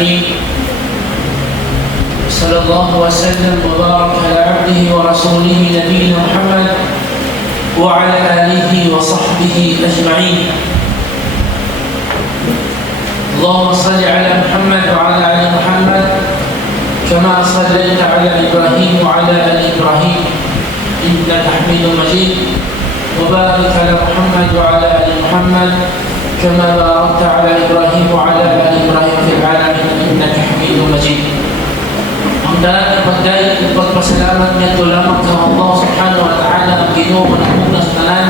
العالمين. صلى الله وسلم وبارك على عبده ورسوله نبينا محمد وعلى آله وصحبه أجمعين. اللهم صل على محمد وعلى آل محمد كما صليت على إبراهيم وعلى آل إبراهيم. إنك حميد مجيد. وبارك على محمد وعلى آل محمد كما باركت على إبراهيم وعلى آل إبراهيم في العالمين. Majid. Ang dahil ng pagdahil at pagpasalamat niya ito lamang sa Allah subhanahu wa ta'ala ang ginoo ng unang tanan.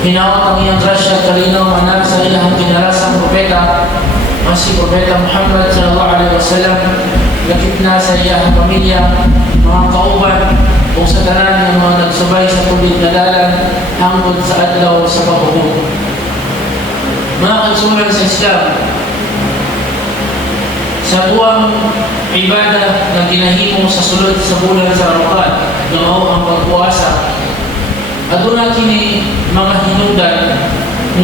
Hinawat ang iyang grasya at kalinaw ang anak sa ilang ginarasang propeta ang si Propeta Muhammad sallallahu alaihi wasallam lakip na sa iyang pamilya, mga kauban, o sa tanan ng mga nagsubay sa tubig na dalan hangod sa adlaw sa pahubo. Mga kansulan sa Islam, sa buwang ibada na ginahimo sa sulod sa bulan sa Ramadan na mao ang pagpuasa aduna kini mga hinungdan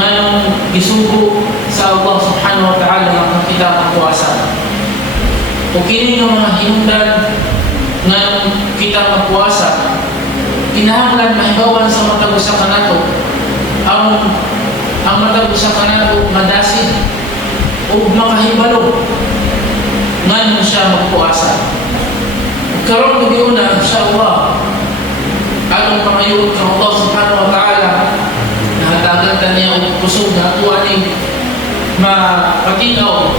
ngayong isugo sa Allah subhanahu wa ta'ala nga kita magpuasa o kini nga mga hinungdan ngayong kita magpuasa kinahanglan mahibawan sa matag usa kanato ang ang matag usa kanato madasig o makahibalo ngayon siya magpuasa. Karon ko una, insyaAllah, anong pangayon ng Allah subhanahu wa ta'ala, nahatagan ta niya ang kusog na tuwa ni mapatinaw,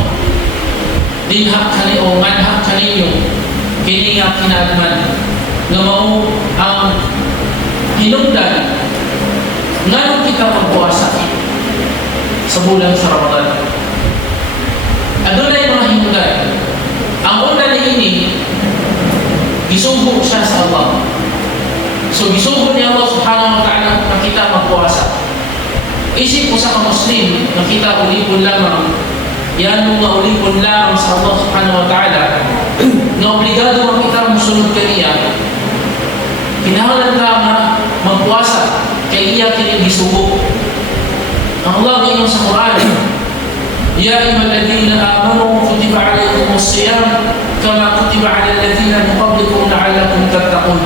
dinhak kani o nganhak kaninyo, kini nga kinagman, nga mao ang hinungdan, ngayon kita magpuasa? Sa bulan sa Ramadan. Adunay mga hinungdan, ang una ni ini, gisugo siya sa Allah. So, gisugo ni Allah subhanahu wa ta'ala na kita magpuasa. Isip ko sa ka-Muslim na kita ulipon lamang, yan mga ulipon lamang sa Allah subhanahu wa ta'ala, na obligado ang kita musunod kaniya, kinahanglan ka na magpuasa, kay iya kini gisugo. Ang Allah ngayon sa Quran, يا أيها الذين آمنوا كتب عليكم الصيام كما كتب على الذين من قبلكم لعلكم تتقون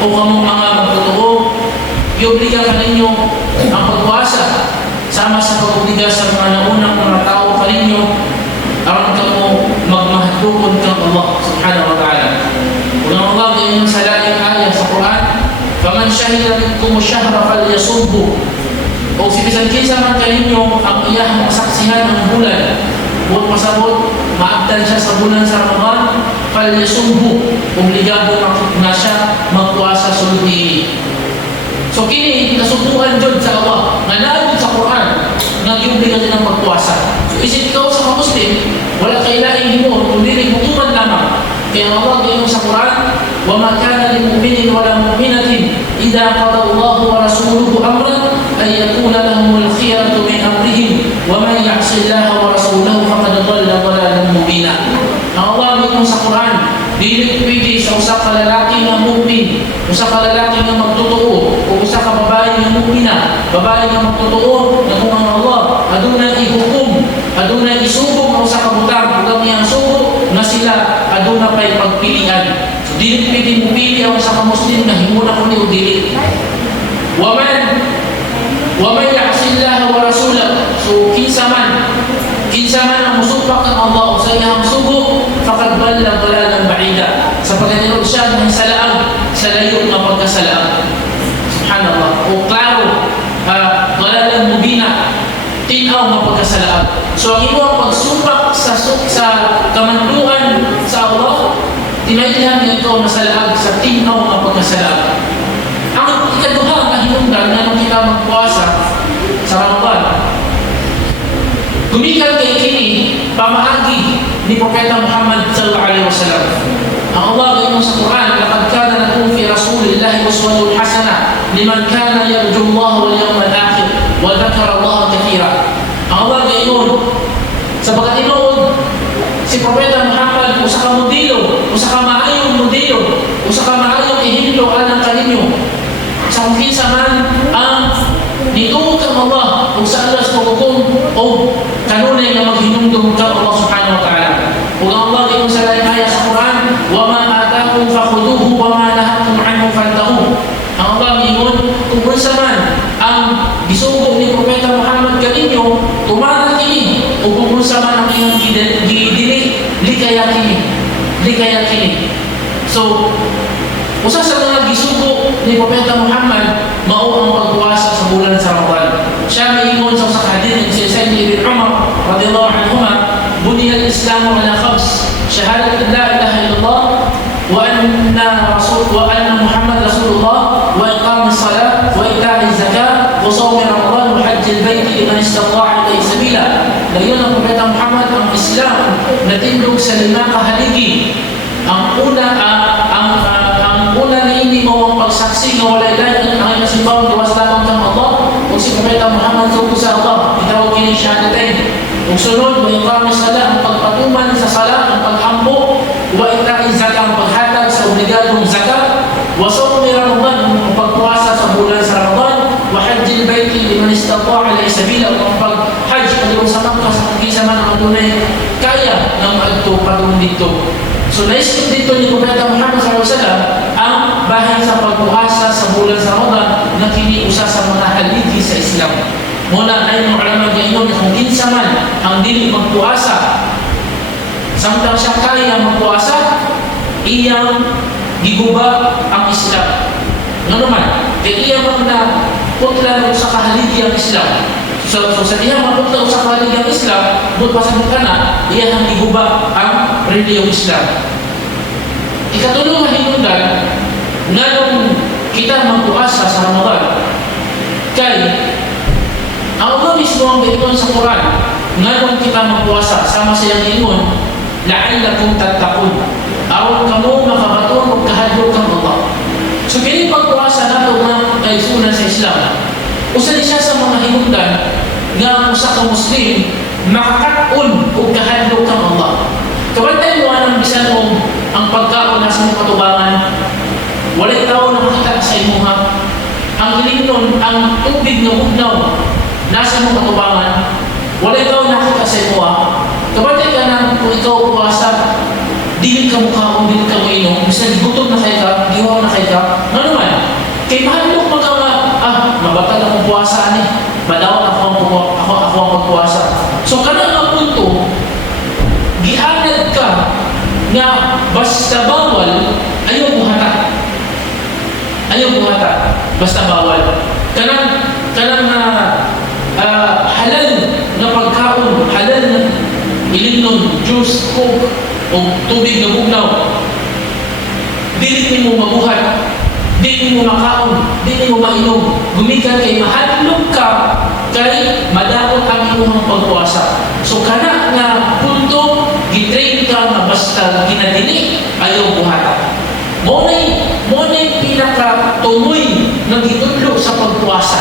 kamu mga magtotoo, iobliga ka ninyo ang pagpuasa sama sa pag-obliga sa mga naunang mga tao ka ninyo aron ka mo magmahadlukon kang Allah subhanahu wa ta'ala. Kung Allah ngayon sa laing ayah sa Quran, فَمَنْ شَهِدَ مِنْكُمُ الشَّهْرَ فَلْيَصُبُّ O si bisan kinsa man kaninyo ang iyang masaksihan ang bulan, huwag masabot, maabdan siya sa bulan sa Ramadan, kalyasumbo, obligado na siya magkuha sa sulod So kini nasumbuhan jud sa awa nga naayod sa Quran nga giobligado ng pagkuwasa. So isip ka sa mga Muslim, wala kay laing himo kundi ning hukuman lamang. Kaya Allah gayon sa Quran, wa ma kana lil mu'minin wala mu'minatin idha qada Allahu wa rasuluhu amran أن يكون لهم الخيرة من أمرهم ومن يعص الله ورسوله فقد ضل ضلالا مبينا Allah minum sa Quran dili pwede sa usa ka lalaki nga mu'min usa ka lalaki nga magtotoo o usa ka babae nga mu'mina babae nga magtotoo na kung ang Allah aduna ihukom aduna isubok ang usa ka butang ug ang sugo nga sila aduna pay pagpilian Dili pwede mo pili ang sa muslim na himuna ko ni o dili. Waman, waman ya'asillaha wa rasulah. So, kinsa man, kinsa man ang musupak ng Allah sa iyang sugo, fakad balla dalalan ba'ida. Sa pagkanilang siya ng salaang, sa layo ng pagkasalaang. Subhanallah. O klaro, uh, mubina, tinaw ng pagkasalaang. So, ang imo pagsupak sa, sa kamanduan sa Allah, Tinailihan niya ikaw na sa tinaw ng pagkasalaag. Ang ikaduha na hinungdan na nung kita magpuasa sa Ramadan, gumikan kay kini pamaagi ni Propeta Muhammad sallallahu alaihi wasallam. Ang Allah gayon sa Quran, "Laqad kana lakum fi Rasulillahi uswatun hasanah liman kana yarju Allah wal yawmal akhir wa dhakara Allah kathira." Ang Allah gayon sa pagkatinuod si Propeta Muhammad usa ka modelo, usa ka maayong modelo, usa ka maayong ehemplo anang kaninyo. Sa kung kinsa man ang nituot ang Allah kung sa Allah sa paghukom o kanunay nga maghinungdong ka Allah subhanahu wa ta'ala. wa ma atakum fakhuduhu wa ma nahakum anhu fantahu. Ang Allah mingon kung unsa man ang gisugo ni Propeta Muhammad kaninyo tumanan kini o kung unsa man ang inyong gid- gidili likaya kini likaya kini so usa sa mga gisugo ni Propeta Muhammad mao ang pagpuasa sa bulan sa Ramadan. Siya miingon sa sa hadith Sayyid Ibn Umar radiyallahu anhuma بني الإسلام على خمس. شهادة أن لا إله إلا الله وأن رسول وأن محمد رسول الله وإقام الصلاة وإيتاء الزكاة وصوم رمضان وحج البيت لمن استطاع إليه سبيلا. Muhammad ang Islam tindog sa lima kahaligi ang una ang ang, ang, pagsaksi na wala ilan ang ang nasimbawang gawas lamang kang Allah kung si Propeta Muhammad sa sa Allah itawag kini syahadatain kung sunod, may kami sala ang pagpatuman sa sala, ang paghambo, wa itain zakat ang paghatag sa obligadong zakat, wa sawmi Ramadan, ang pagpuasa sa bulan sa Ramadan, wa hajjil bayti liman istata'a ila sabila, ang pag-hajj kung sa Makkah sa kisa man ang dunay kaya ng padung dito. So naisip dito ni Propeta Muhammad SAW ang bahay sa pagpuasa sa bulan sa Ramadan na kiniusa sa mga haligi sa Islam. Muna ay mga ulama gayon kung kinsa man ang dili magpuasa samtang siya kaya magpuasa iyang giguba ang Islam. Ano naman? Kaya iya man na putla sa kahaligi ang Islam. So, so sa iya maputla sa kahaligi ang Islam, but pasabot ka na, iya ang giguba ang reliyong Islam. Ikatulong mahinundan, nga nung kita magpuasa sa Ramadan, kay ang Allah mismo ang gayon sa Quran, ngayon kita magpuasa, sama sa iyang ingon, la'allakum tattaqun. Aron kamo makabaton o kahadlok kang Allah. So, kini pagpuasa na ito nga kaisunan sa Islam. Usa ni siya sa mga hinundan nga usa ka Muslim makakatun o kahadlok kang Allah. Kabantay mo anang bisan mo ang pagkaon na sa mga katubangan, walay tao na makita sa imuha, ang ilingnon, ang tubig na bugnaw, nasa mong katubangan, wala ikaw nakita sa iyo ah. Kapatid ka na kung ikaw puwasa, dili ka mukha kung dili ka mainom, basta gutom na kayo ka, giwaw na kayo ka, ano naman? Kay mahalok mo ka nga, ah, mabatal akong puwasa ni, madawat ako ang, puwa- ako, ako ang magpuwasa. So kanang ang punto, gianad ka nga basta bawal, ayaw buhata. Ayaw buhata, basta bawal. Kanang, kanang na ah, halal na pagkaon, halal na ilimnon, juice, coke, o tubig na bugnaw. Dili mo mabuhat, dili mo makaon, dili mo mainom. Gumikan kay mahadlok ka kay madaot ang imong pagpuasa. So kana nga punto gitrain ka nga basta ginadini ayaw buhata. Mo nay mo nay pinaka tumoy ng gitudlo sa pagpuasa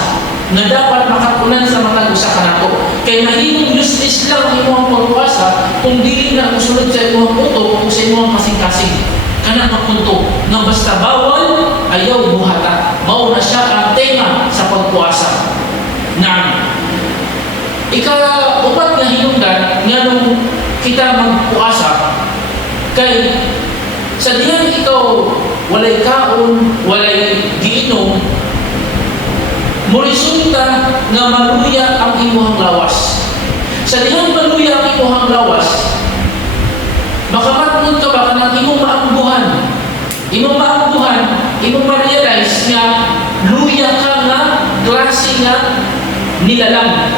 na dapat makakunan sa mga usa ka nato. Kay mahimong useless lang ang imong pagpuasa kung dili na musulod sa imong uto o sa imong kasing-kasing. Kana nga punto nga basta bawal ayaw buhata. Mao na siya ang tema sa pagpuasa. Na ika-upat nga hinungdan nga nung kita magpuasa kay sa diyan ikaw walay kaon, walay giinom, Morisulta nga maluya ang imuhang lawas. Sa dihang maluya ang imuhang lawas, makamatnod ka ba kanang imong maambuhan? Imong maambuhan, imong ma-realize nga luya ka nga klase nga nilalang.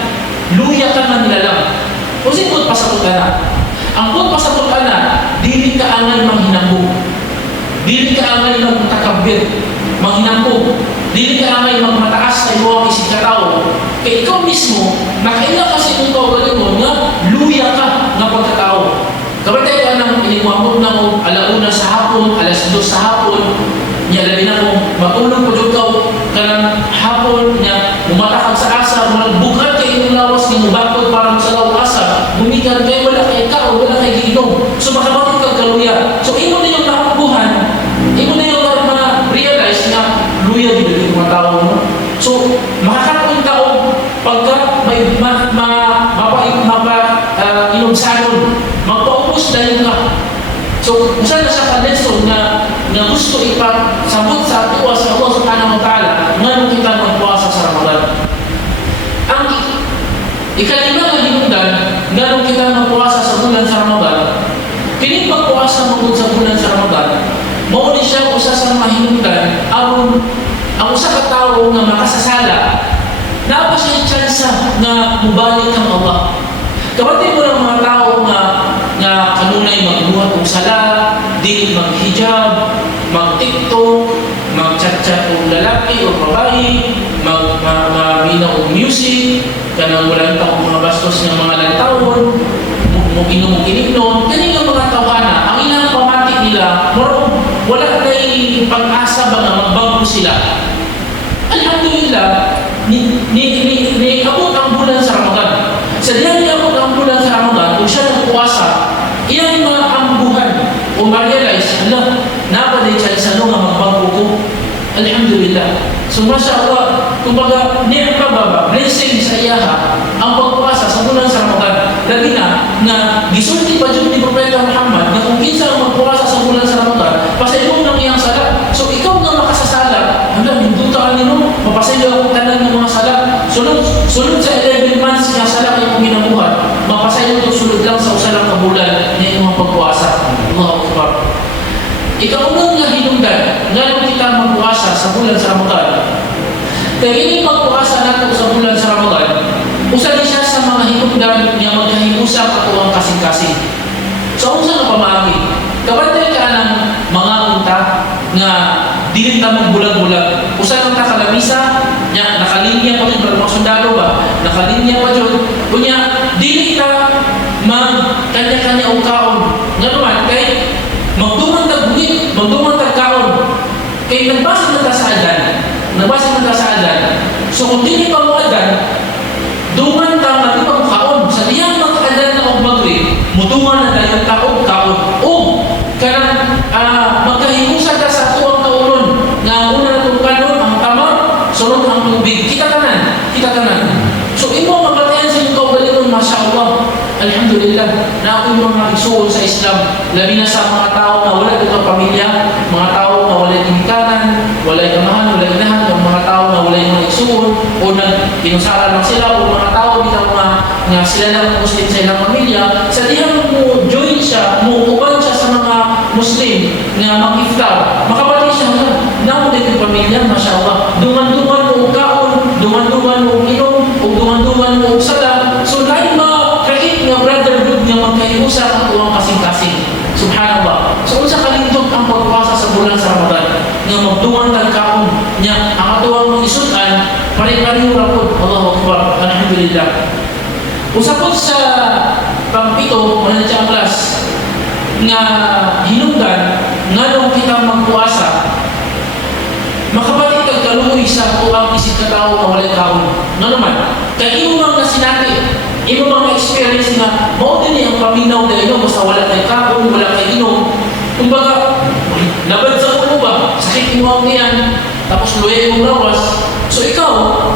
Luya ka nga nilalang. Kung sipot pasapot ka na. Ang put pasapot ka na, dili ka angay manghinambog. Dili ka angay magtakabir, manghinambog. Dili ka angay magmataas isip ka tao. Kaya ikaw mismo, nakaila kasi kung kaugaling mo nga luya ka nga pagkatao. Kapatid ka nang iniwamot na mo alauna sa hapon, alas dos sa hapon, niya labi na mo matulog po ka kanang hapon niya umatakag sa asa, bukat kay imong lawas ni mubakod parang sa law asa, gumikan kay wala kay ka o wala kay giinom. So makabatid ka kaluya. So imo na yung nakabuhan, imo na yung ma-realize na luya di ba mga tao mo. So makakapon ka og pagka may ma, ma, mapa, mapa, uh, inumsanon, magpaupos dahil ka. So, usa na siya ka-lesson nga nga gusto ipasabot sa ato sa Allah subhanahu wa ta'ala nga kita magpuasa sa Ramadan. Ang ikalima nga hinungdan, nga kita magpuasa sa bulan sa Ramadan, kini pagpuasa mo sa bulan sa Ramadan, mao ni siya usa sa mahinungdan aron ang usa ka tawo nga makasasala na pa siya tsansa nga mubalik kang Allah. Kapatid mo ng mga tao nga nga kanunay magbuhat og sala, di maghijab, mag-tiktok, mag-chat-chat og lalaki o babae, mag ma, mamina og music, kanang wala ta og mga bastos nga mga lantawon, mo inom og inom, kani nga mga tawana, ang ilang pamati nila, murag wala kay pag-asa ba nga magbago sila. Alhamdulillah, ni ni ni, ni abot ang bulan sa Ramadan. Sa diyan ni abot ang bulan sa Ramadan, kung siya nagpuasa, iyang mga ambuhan o ma-realize, ala, napaday siya sa nga magbago ko. Alhamdulillah. So, Masya Allah, kumbaga, ni'ma ba ba, blessing sa iyaha, ang pagpuasa sa bulan sa Ramadan. Lagi na, na gisulti pa dyan ni Propeta Muhammad, na kung kinsa ang magpuasa sa bulan sa Ramadan, pasayong nang iyang sala. So, ikaw nga makasasala, hanggang hindi ka nino, mapasayo ako tanan ng mga sala. Sunod, sunod sa 11 months nga sala kayo kong ginabuhat, mapasayo ito sunod lang sa usalang kabulan na iyong pagpuasa. Allahu Akbar. Ikaw nung nga hinungdan, nga kita magpuasa sa bulan sa Ramadan. Kaya ini pagpuasa nato sa bulan sa Ramadan, usa ni sa mga hinungdan nga magkahimusa ato ang kasing-kasing. So, unsa nga pamaagi? Kabantay ka ng mga unta nga dili ta magbulag-bulag. Usa lang ta kalamisa, nya nakalinya pa rin mga sundalo ba? Nakalinya pa jud. Kunya dili ta mag kanya-kanya og kaon. Nga naman kay magduman tag bukid, magduman tag kaon. Kay nagbasa na ta sa adan. Nagbasa na ta sa adan. So kung dili pa mo adan, duman ta nga kaon. Sa diyang mag-adan na og magri, mutuman na tayo ta og kaon. O kanang ah, magkahimusa ka sa tuwang kaunon nga una na itong kanon, ang tamar, sunod ang tubig. Kita tanan, kita tanan. So imo ang mabatayan sa inyong kaugalingon, Masya Allah. Alhamdulillah, na ako yung mga isuol sa Islam, labi na sa mga tao na wala itong pamilya, mga tao na wala tingkanan, wala kamahan, wala inahan, yung mga tao na wala yung mga isuol, o nag pinusara lang sila, o mga tao dito mga nga sila lang Muslim sa ilang pamilya, sa dihang mo join siya, mo siya sa mga Muslim na mag-iftar, makabati siya nga, namo din yung pamilya, Masya Allah, mo kaon, duman-duman mo inom, o duman-duman mo og sala, so lain mga kahit nga brotherhood nga magkahiusa ang tuwang kasing-kasing. Subhanallah. So unsa kalindot ang pagpuasa sa bulan sa Ramadan nga magduman tag kaon nya ang atuang mga isudan pare-pareho ra pud. Allahu Akbar. Alhamdulillah. Usapot sa pangpito, wala na siyang nga hinungdan, nga kita magpuasa, makabalik kag kaluoy sa tuwang isip ka tao na walay kaon. Nga naman, kay imo man kasi natin, imo mga experience nga, mao din ang paminaw na ino, basta wala kay kaon, wala kay inom. Kumbaga, labad sa ulo ba, sakit mo ang iyan, tapos luya mong lawas. So ikaw,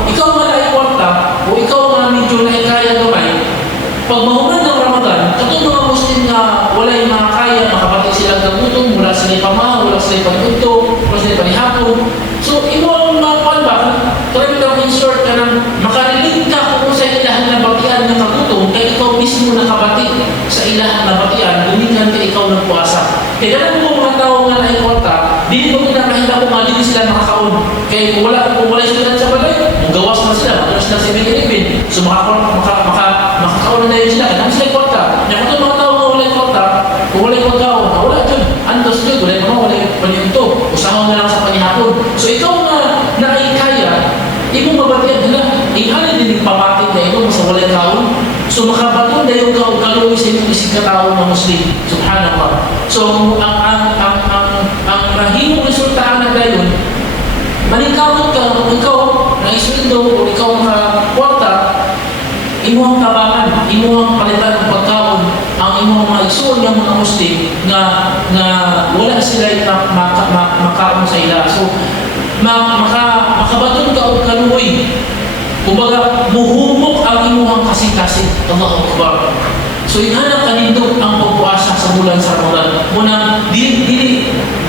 ikaw wala ay kwarta, o ikaw nga medyo na ikaya gamay, pag mahuman ng Ramadan, katong mga Muslim nga wala yung mga kaya, makapatid silang gagutom, wala sila pamahaw, wala sila pagpunto, wala sila panihapon. So, imo ang mga kwan ba, try ka insert ka ng makarinig ka kung sa ilahan na batian na kagutom, kaya ikaw mismo nakabati sa ilahan na batian, gumikan ka ikaw ng puasa. Kaya ganun mo mga tao nga na ikwarta, dili ko pinakahila ko nga dili sila makakaon. Kaya kung wala, kung wala sila sa balay, magawas na sila, magawas na sa 7-Eleven. So, maka, maka, maka, makakaon na yun sila, kanang sila kwarta. Nya kung mga tao nga wala kwarta, kung wala pagkaon, na wala dyan. Andos dyan, wala mga wala panito. Usahaw na lang sa panihapon. So ikaw nga naikaya, imo mabatiyan nila, ihali din yung pamatik na ito, sa wala kaon. So makabaton na yung kaluwi sa inyong isig katao na Muslim. Subhanallah. So ang ang ang ang ang mahimong resulta na dayon, maningkamot ka, ikaw na iswindo, o ikaw na kwarta, imuhang tabangan, imuhang palitan ng pagkaon, ang imuhang mga isuon ng mga Muslim na na wala sila mak, maka, mak, makaon sa ila. So, ma, maka, makabaton ka o kaluoy. Kumbaga, muhumok ang imuhang kasing-kasing. Allahu Akbar. So, inhanap kanindot ang pagpuasa sa bulan sa Ramadan. Muna, di, di,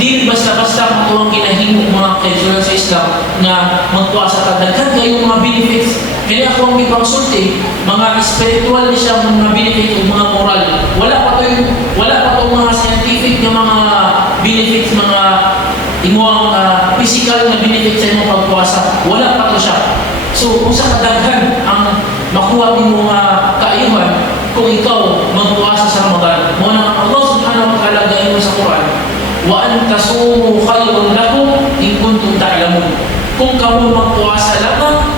di basta-basta matuwang kinahimo mga kaisulan sa Islam na magpuasa ka. Daghan kayo mga benefits. Kaya ako ang ipangsulti, mga spiritual ni siya mga benefits o mga moral. Wala pa to wala pa to mga scientific na mga benefits, mga imuang uh, physical na benefits sa imong pagpuasa. Wala pa to siya. So, kung sa kadaghan ang makuha mo mga kaayuhan kung ikaw magpuasa sa Ramadan. Muna ang Allah subhanahu wa ta'ala gayon mo sa Quran, wa an tasumu khayrun lakum in kuntum ta'lamun. Kung kamu magpuasa lamang,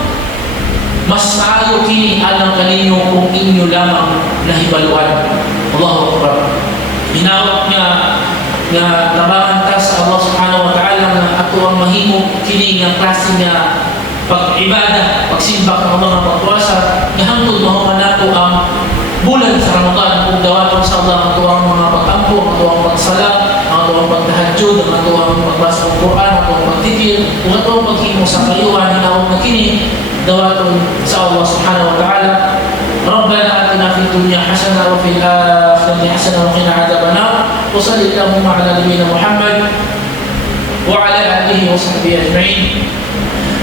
mas maayo kini alang kaninyo kung inyo lamang nahibaluan. Allahu Akbar. Hinawak niya nga tabangan ta sa Allah subhanahu wa ta'ala nga ato ang mahimo kini nga klase nga pag-ibada, pagsimbak ng mga pagpuasa, gahangtod mahuman nato ang bulan sa Ramadan kung dawaton sa Allah ang tuwang mga pagtampo, ang tuwang pagsala, ang tuwang pagtahajud, ang tuwang pagbasa ng Quran, ang tuwang pagtikil, kung ang tuwang paghimo sa kayuhan, hinawag na kini, dawaton sa Allah subhanahu wa ta'ala. ربنا اتنا في الدنيا حسنه وفي الاخره حسنه وقنا عذاب النار وصل اللهم على نبينا محمد وعلى اله وصحبه اجمعين